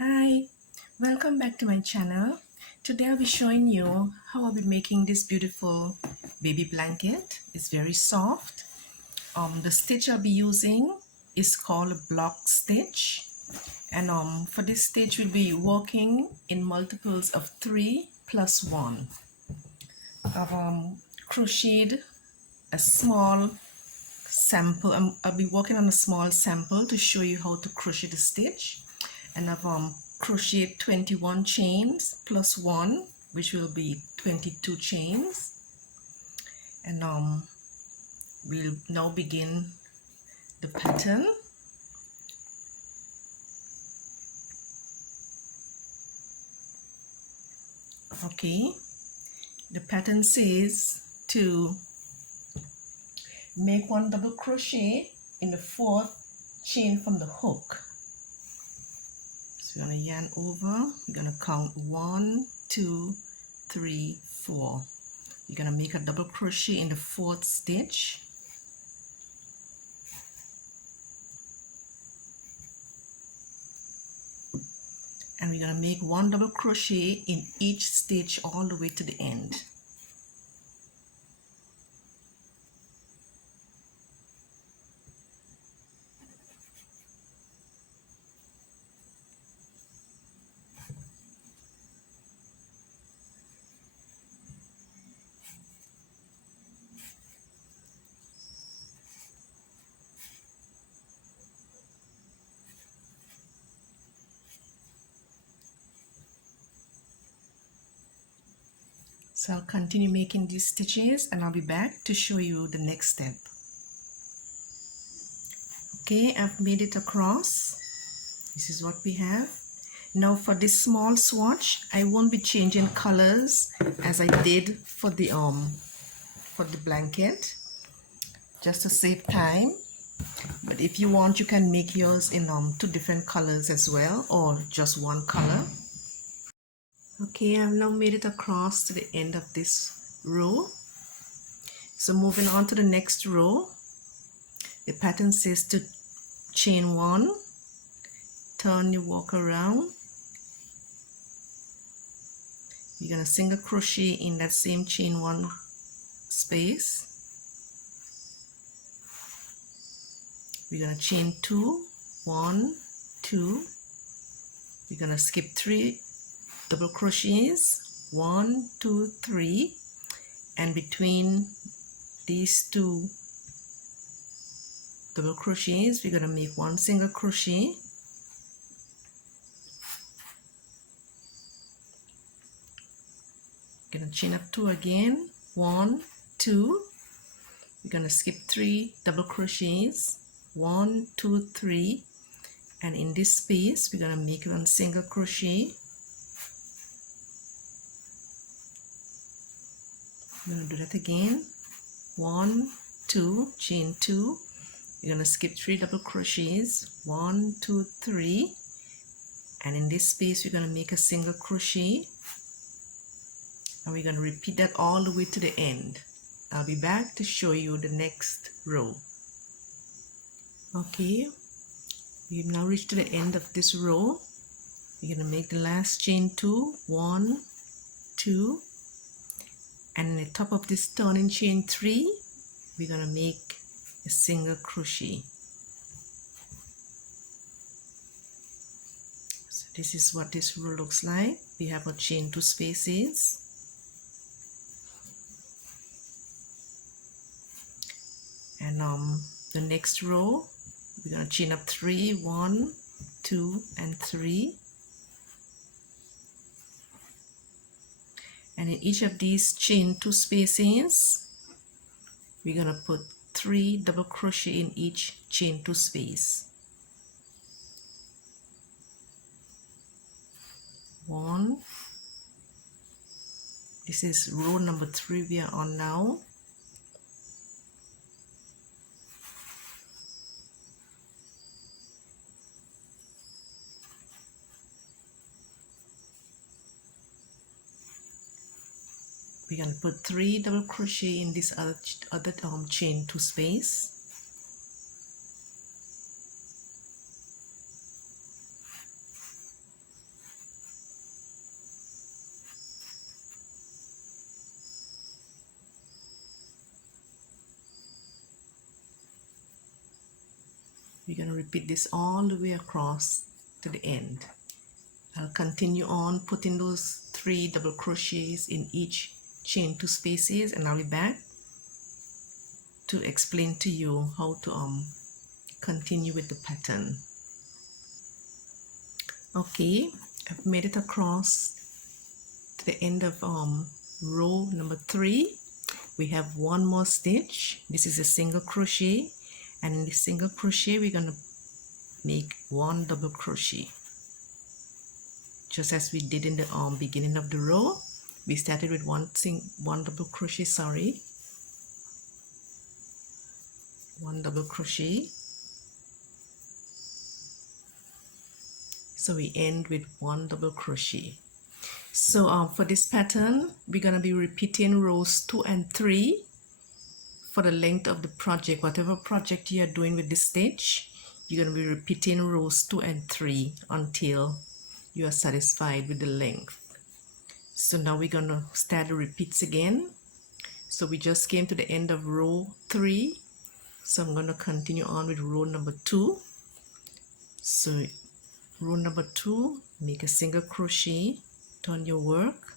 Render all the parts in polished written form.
Hi, welcome back to my channel. Today I'll be showing you how I'll be making this beautiful baby blanket. It's very soft. The stitch I'll be using is called a block stitch, and for this stitch we'll be working in multiples of 3 plus 1. I've crocheted a small sample. I'll be working on a small sample to show you how to crochet the stitch, and I've crocheted 21 chains plus 1, which will be 22 chains, and we'll now begin the pattern. Okay, the pattern says to make 1 double crochet in the 4th chain from the hook. So we're going to yarn over. We're going to count 1, 2, 3, 4. You're going to make a double crochet in the 4th stitch, and we're going to make 1 double crochet in each stitch all the way to the end. So I'll continue making these stitches and I'll be back to show you the next step. Okay, I've made it across. This is what we have. Now for this small swatch, I won't be changing colors as I did for the blanket, just to save time. But if you want, you can make yours in 2 different colors as well, or just 1 color. Okay, I've now made it across to the end of this row. So moving on to the next row, the pattern says to chain 1, turn your work around. You're going to single crochet in that same chain 1 space. We're going to chain 2, 1, 2. We're going to skip 3 double crochets, 1, 2, 3, and between these 2 double crochets we're going to make 1 single crochet. Going to chain up 2 again, 1, 2. We're going to skip 3 double crochets, 1, 2, 3, and in this space we're going to make 1 single crochet. I'm going to do that again, 1, 2, chain 2. You're going to skip 3 double crochets, 1, 2, 3, and in this space we're going to make a single crochet, and we're going to repeat that all the way to the end. I'll be back to show you the next row. Okay, we've now reached to the end of this row. We're going to make the last chain 2, 1, 2, and in the top of this turning chain 3 we're going to make a single crochet. So this is what this row looks like. We have a chain 2 spaces, and the next row we're going to chain up 3, 1, 2, and 3, and in each of these chain 2 spaces we're going to put 3 double crochet in each chain 2 space. 1, this is row number 3 we are on now. We're going to put 3 double crochet in this other chain 2 space. we're going to repeat this all the way across to the end. I'll continue on putting those 3 double crochets in each chain 2 spaces, and I'll be back to explain to you how to continue with the pattern. Okay, I've made it across to the end of row number 3. We have one more stitch. This is a single crochet, and in the single crochet we're going to make 1 double crochet, just as we did in the beginning of the row. We started with one double crochet, sorry, 1 double crochet. So we end with 1 double crochet. So for this pattern, we're going to be repeating rows 2 and 3 for the length of the project. Whatever project you are doing with this stitch, you're going to be repeating rows 2 and 3 until you are satisfied with the length. So now we're going to start the repeats again. So we just came to the end of row 3. So I'm going to continue on with row number 2. So row number 2, make a single crochet, turn your work,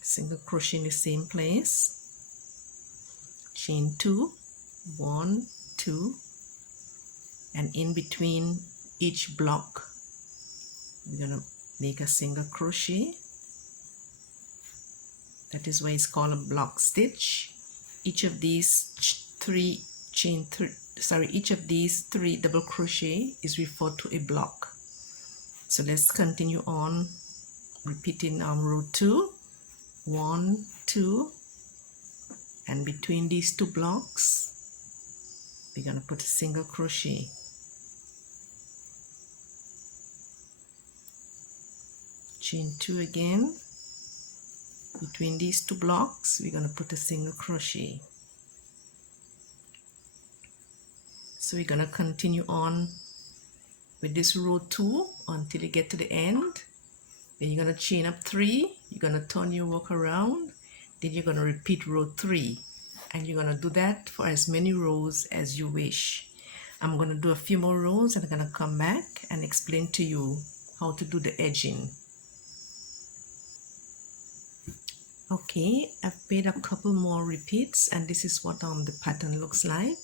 single crochet in the same place, chain 2, 1, 2, and in between each block we're going to make a single crochet. That is why it's called a block stitch. Each of these each of these 3 double crochet is referred to a block. So let's continue on repeating row 2, 1, 2, and between these 2 blocks we're going to put a single crochet. Chain 2 again. Between these 2 blocks we're going to put a single crochet. So we're going to continue on with this row 2 until you get to the end. Then you're going to chain up 3, you're going to turn your work around, then you're going to repeat row 3, and you're going to do that for as many rows as you wish. I'm going to do a few more rows and I'm going to come back and explain to you how to do the edging. Okay, I've made a couple more repeats, and this is what the pattern looks like.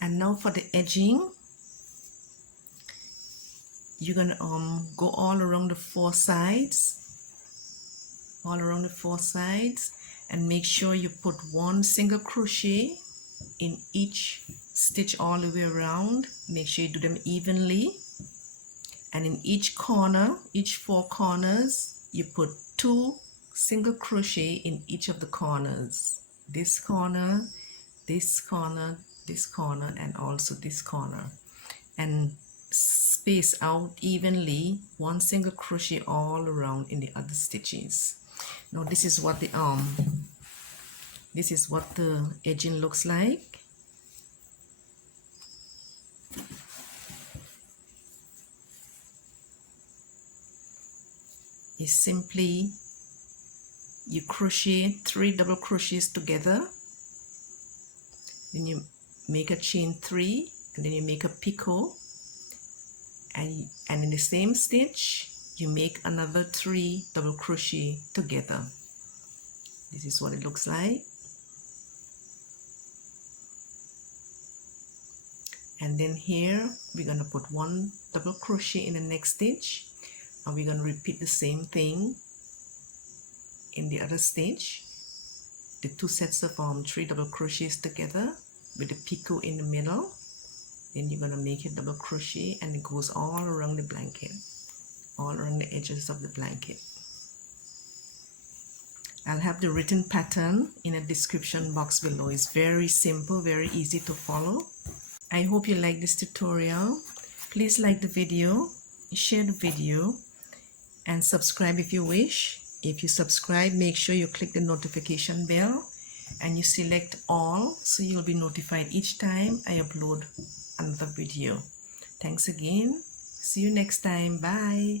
And now for the edging, you're gonna go all around the 4 sides, and make sure you put 1 single crochet in each stitch all the way around. Make sure you do them evenly. And in each corner, each 4 corners, you put 2 single crochet in each of the corners. This corner, this corner, this corner, and also this corner. And space out evenly 1 single crochet all around in the other stitches. Now this is what the edging looks like. Is simply you crochet 3 double crochets together, then you make a chain 3, and then you make a picot, and in the same stitch you make another 3 double crochet together. This is what it looks like. And then here we're going to put 1 double crochet in the next stitch, and we're going to repeat the same thing in the other stitch. The 2 sets of 3 double crochets together with the picot in the middle. Then you're going to make a double crochet, and it goes all around the blanket, all around the edges of the blanket. I'll have the written pattern in a description box below. It's very simple, very easy to follow. I hope you like this tutorial. Please like the video, share the video, and subscribe if you wish. If you subscribe, make sure you click the notification bell and you select all, so you'll be notified each time I upload another video. Thanks again. See you next time. Bye.